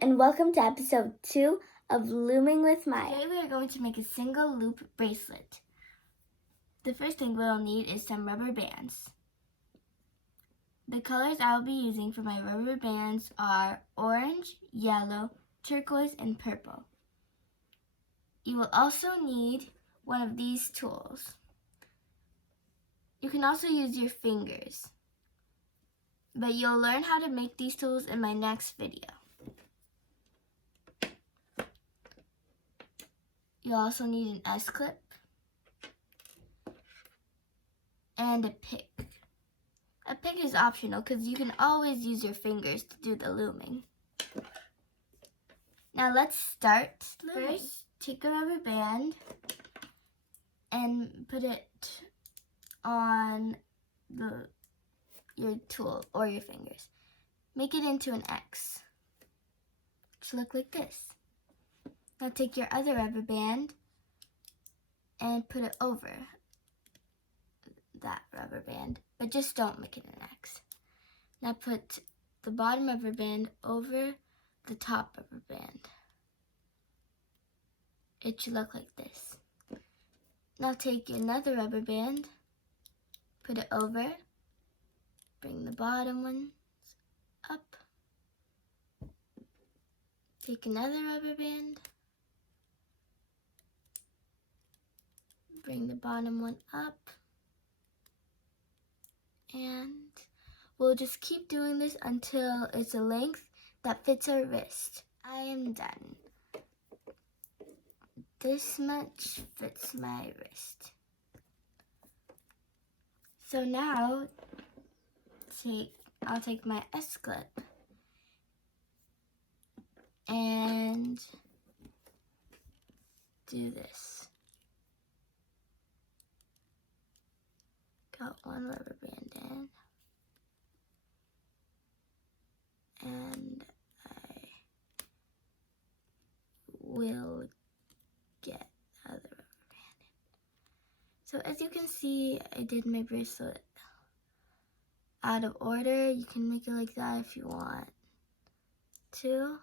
and welcome to episode 2 of Looming with Maya. Today we are going to make a single loop bracelet. The first thing we'll need is some rubber bands. The colors I will be using for my rubber bands are orange, yellow, turquoise, and purple. You will also need one of these tools. You can also use your fingers, but you'll learn how to make these tools in my next video. You also need an S-clip and a pick. A pick is optional because you can always use your fingers to do the looming. Now let's start looming. First, take a rubber band and put it on your tool or your fingers. Make it into an X, which look like this. Now take your other rubber band and put it over that rubber band, but just don't make it an X. Now put the bottom rubber band over the top rubber band. It should look like this. Now take another rubber band, put it over, bring the bottom ones up, take another rubber band, bring the bottom one up, and we'll just keep doing this until it's a length that fits our wrist. I am done. This much fits my wrist. So now I'll take my S-clip and do this. Got one rubber band in, and I will get the other rubber band in. So as you can see, I did my bracelet out of order. You can make it like that if you want to.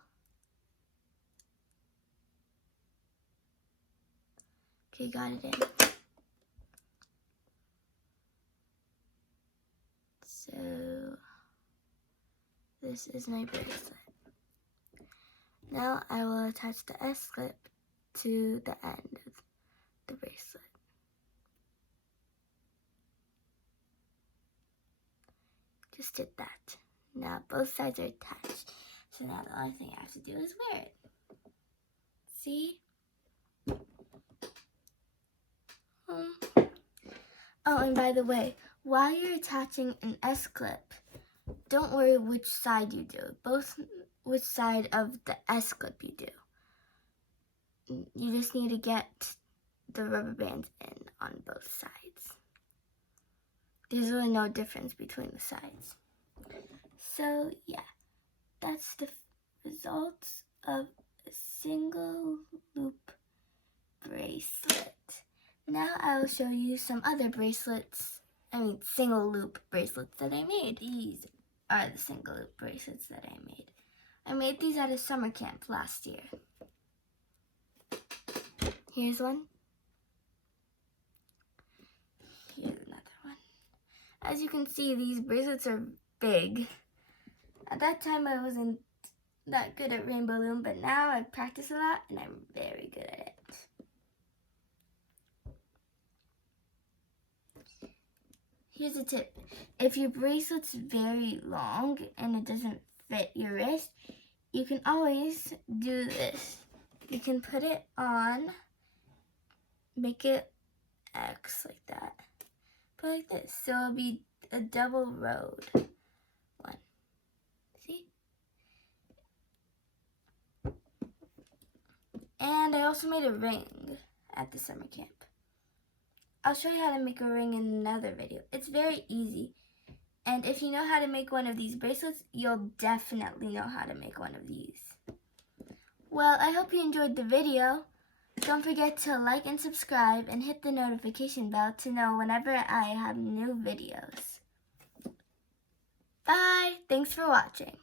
Okay, got it in. So this is my bracelet. Now I will attach the S-clip to the end of the bracelet. Just did that. Now both sides are attached. So now the only thing I have to do is wear it. See? Oh, and by the way, while you're attaching an S-clip, don't worry which side you do. Which side of the S-clip you do. You just need to get the rubber bands in on both sides. There's really no difference between the sides. So yeah, that's the results of a single loop bracelet. Now I will show you some other single loop bracelets that I made. These are the single loop bracelets that I made. I made these at a summer camp last year. Here's one. Here's another one. As you can see, these bracelets are big. At that time, I wasn't that good at rainbow loom, but now I practice a lot and I'm very good at it. Here's a tip. If your bracelet's very long and it doesn't fit your wrist, you can always do this. You can put it on, make it X like that. Put it like this. So it'll be a double road one. See? And I also made a ring at the summer camp. I'll show you how to make a ring in another video. It's very easy. And if you know how to make one of these bracelets, you'll definitely know how to make one of these. Well, I hope you enjoyed the video. Don't forget to like and subscribe and hit the notification bell to know whenever I have new videos. Bye! Thanks for watching.